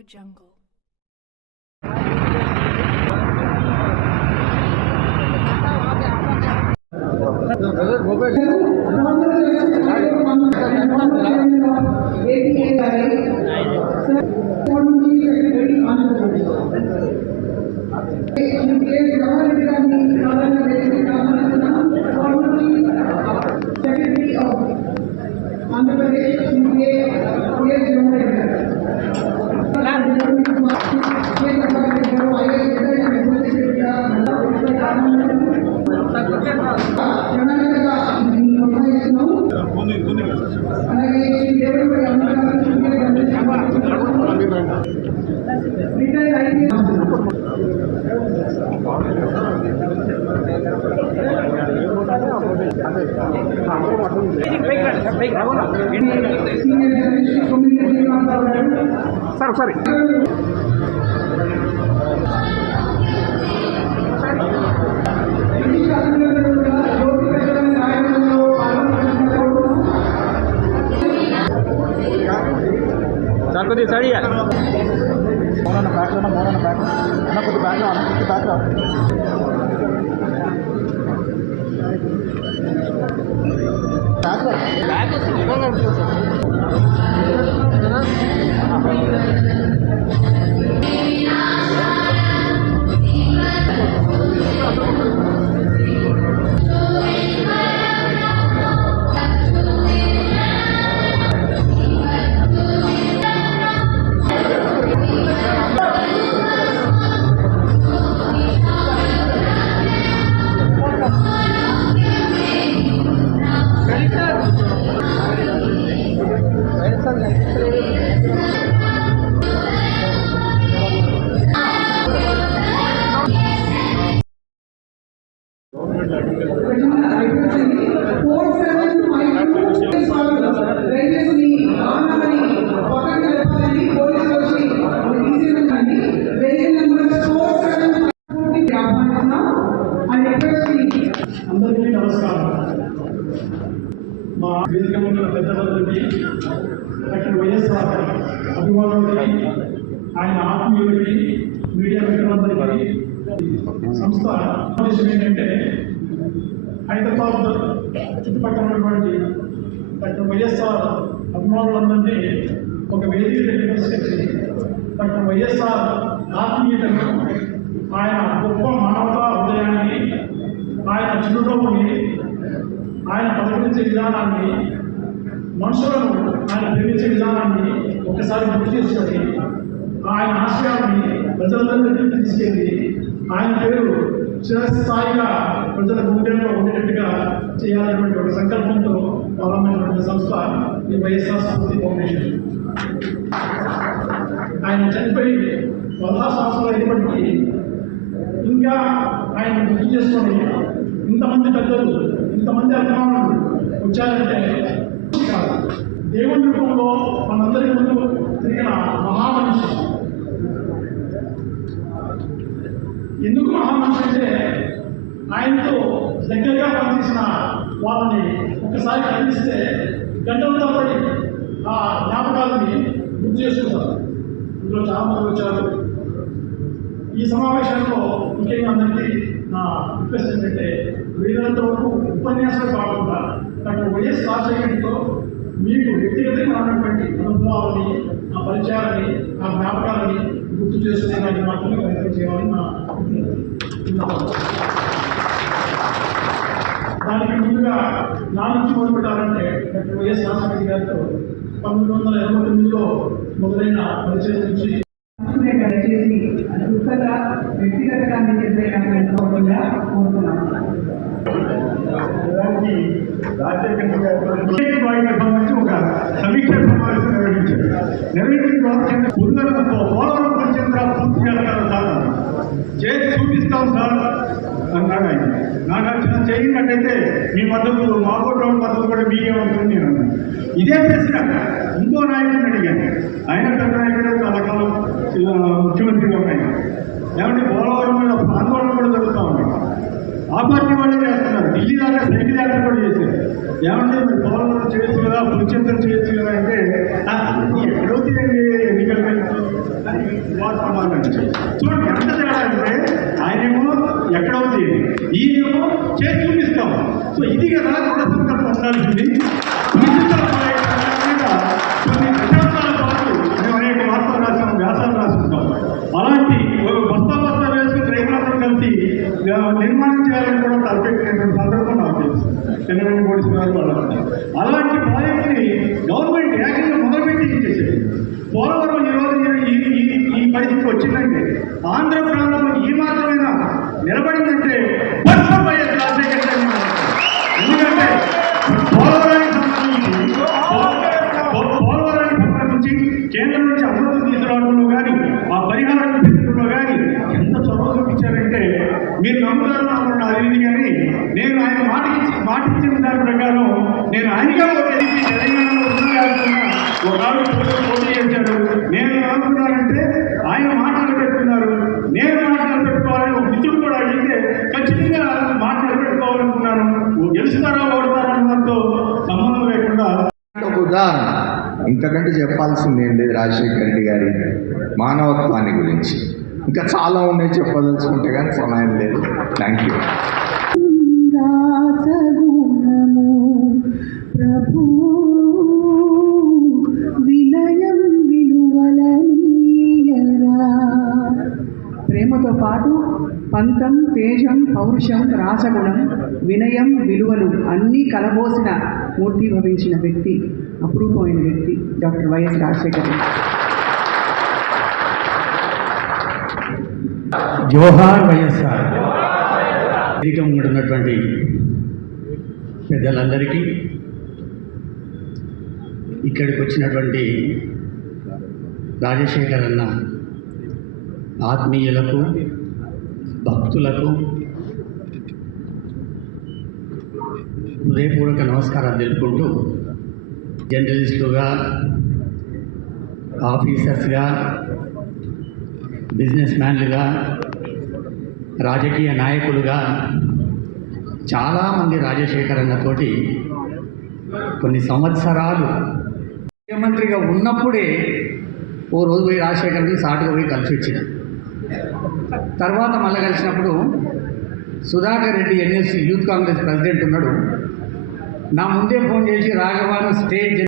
AudioJungle. Sorry. Satu saya ya. Mau na back na kudu back na. అందరికీ నమస్కారం. మా వేదిక ముందు పెద్దలందరికీ, డాక్టర్ వైఎస్ఆర్ అభిమానులకి, ఆయన ఆత్మీయులకి, మీడియా మిత్రులందరికీ సంస్థ ఉద్దేశం ఏంటంటే హైదరాబాద్ చుట్టుపక్కల ఉన్నటువంటి డాక్టర్ వైఎస్ఆర్ అభిమానులందరినీ ఒక వేదిక దగ్గర తీసుకొచ్చి డాక్టర్ వైఎస్ఆర్ ఆత్మీయతను, ఆయన గొప్ప మానవతా హృదయాన్ని, ఆయన చిరునవ్వుని, ఆయన పలకరించే విధానాన్ని, మనుషులను ఆయన ప్రేమించే విధానాన్ని ఒకసారి గుర్తు చేసుకొని ఆయన ఆశయాన్ని ప్రజలందరికీ తీసుకెళ్ళి ఆయన పేరు చిరస్థాయిగా ప్రజల గుండెల్లో ఉండేటట్టుగా చేయాలనేటువంటి ఒక సంకల్పంతో ప్రారంభమైనటువంటి సంస్థ ఈ వైఎస్ఆర్ స్ఫూర్తి ఫౌండేషన్. ఆయన చనిపోయి 16 సంవత్సరాలు అయినప్పటికీ ఇంకా ఆయన గుర్తు చేసుకొని ఇంతమంది పెద్దలు, ఇంతమంది అభిమానులు వచ్చారంటే కాదు, దేవుని రూపంలో మనందరి ముందు తిరిగిన మహామనిషి. ఎందుకు మహామనిషి అంటే ఆయనతో దగ్గరగా పనిచేసిన వాళ్ళని ఒకసారి కలిస్తే గంటలతో పడి ఆ జ్ఞాపకాలని గుర్తు చేసుకుంటారు. ఇందులో చాలా మంది వచ్చారు. ఈ సమావేశంలో ముఖ్యంగా అందరికీ నా రిక్వెస్ట్ ఏంటంటే వీళ్ళంత వరకు ఉపన్యాసాలు కాకుండా డాక్టర్ వైఎస్ రాజశేఖర్తో మీకు వ్యక్తిగతమైనటువంటి అనుభవాలని, ఆ పరిచయాలని, ఆ జ్ఞాపకాలని గుర్తు చేసుకునేదానికి మాత్రమే ప్రయత్నం చేయాలని నా దానికి ముందుగా నా నుంచి మొదలుపెట్టాలంటే డాక్టర్ వైఎస్ రాజశేఖర్ గారితో 1989లో మొదలైన పరిచయం నుంచి దయచేసి దుఃఖంగా వ్యక్తిగతంగా కోరుతున్నాను. సంబంధించి ఒక సమీక్ష సమావేశం నిర్వహించిన పోలవరం పరిచంద్ర పూర్తి చేస్తారు సార్, చేసి చూపిస్తాం సార్ అన్నాడు ఆయన. నాకు వచ్చిన చేయనట్టయితే మీ మద్దతు, మా కూడా మద్దతు కూడా మీకే ఉంటుంది నేను అన్నాను. ఇదే ప్రశ్న ఇంకో నాయకుడిని అడిగాను. ఆయన పెద్ద నాయకుడు, చాలా కాలం ముఖ్యమంత్రిగా ఉన్నాయి. ఏమంటే పోలవరం మీద ఆందోళన కూడా జరుగుతూ ఉంది. ఆ పార్టీ వాళ్ళే చేస్తున్నారు. ఢిల్లీ దాకా సైకిల్ యాత్ర కూడా చేశారు. ఏమంటే మీరు పోలవరం చేయొచ్చు కదా, పులిచింతలు చేయొచ్చు కదా అంటే ఎక్కడో తీయండి ఎన్నికలు వారు ప్రమాణం చేశారు. చూడండి ఎంత తేడా అంటే ఆయనేమో ఎక్కడ ఉంది, ఈయనేమో చేసి చూపిస్తాం. సో ఇది కదా దృఢ సంకల్పం ఉండాల్సింది. కొన్ని దశాబ్దాల పాటు మేము అనేక వార్తలు రాసాము, వ్యాసాలు రాసుకుంటాం. అలాంటి బస్తా వేసుకుని రైతులందరూ కలిసి నిర్మాణం చేయాలని కూడా తలపెట్టినటువంటి సందర్భం నాకు తెలుసు. చంద్రబాబు పోలీసు గారు వాళ్ళు అలాంటి ప్రాజెక్టుని గవర్నమెంట్ ఏకంగా మొదలుపెట్టి ఇచ్చేసేది. పోలవరం ఈరోజు ఈ పరిస్థితి వచ్చిందంటే, ఆంధ్ర ప్రాంతంలో ఈ మాత్రమైనా నిలబడిందంటే ఎందుకంటే పోలవరానికి సంబంధించి కేంద్రం నుంచి అభివృద్ధి తీసుకురావడంలో కానీ, ఆ పరిహారం పెంచడంలో కానీ ఎంత చొరవ చూపించారంటే మీరు నమ్ముతారు నమ్మడం అది కానీ, నేను ఆయన మాటిచ్చిన దాని ప్రకారం నేను ఆయనగా ఒక ఎదిగి తెలంగాణలో ఒకళ్ళు పోటీ చేశాడు. నేను అనుకున్నానంటే ఆయన మాటలు పెట్టుకున్నారు, నేను మాటలు పెట్టుకోవాలని ఒక మిత్రుడు కూడా అడిగితే ఖచ్చితంగా మాటలు పెట్టుకోవాలనుకున్నాను. గెలుస్తారా ఓడతారా అన్నతో సంబంధం లేకుండా ఒక ఉదాహరణ, ఇంతకంటే చెప్పాల్సింది ఏం లేదు రాజశేఖర రెడ్డి గారి మానవత్వాన్ని గురించి. ఇంకా చాలా ఉన్నాయి చెప్పదలుచుకుంటే కానీ సమయం లేదు. Thank you. ప్రభు వినయం విలువలనీయరా. ప్రేమతో పాటు పంతం, తేజం, పౌరుషం, రాసగుణం, వినయం, విలువలు అన్నీ కలబోసిన మూర్తి భవించిన వ్యక్తి, అపురూపమైన వ్యక్తి డాక్టర్ వైఎస్ రాజశేఖర రెడ్డి. జోహార్ వైఎస్ఆర్. వేదిక ఉన్నటువంటి పెద్దలందరికీ, ఇక్కడికి వచ్చినటువంటి రాజశేఖర్ అన్న ఆత్మీయులకు, భక్తులకు హృదయపూర్వక నమస్కారాలు తెలుపుకుంటూ, జర్నలిస్టులుగా, ఆఫీసర్స్గా, బిజినెస్ మ్యాన్లుగా, రాజకీయ నాయకులుగా చాలామంది రాజశేఖర్ అన్నతోటి కొన్ని సంవత్సరాలు ముఖ్యమంత్రిగా ఉన్నప్పుడే ఓ రోజు పోయి రాజశేఖర్ని సాటుగా పోయి కలిసి వచ్చిన తర్వాత మళ్ళీ కలిసినప్పుడు Sudhakar Reddy NS youth Congress president ఉన్నాడు. నా ముందే ఫోన్ చేసి రాఘవాను స్టేట్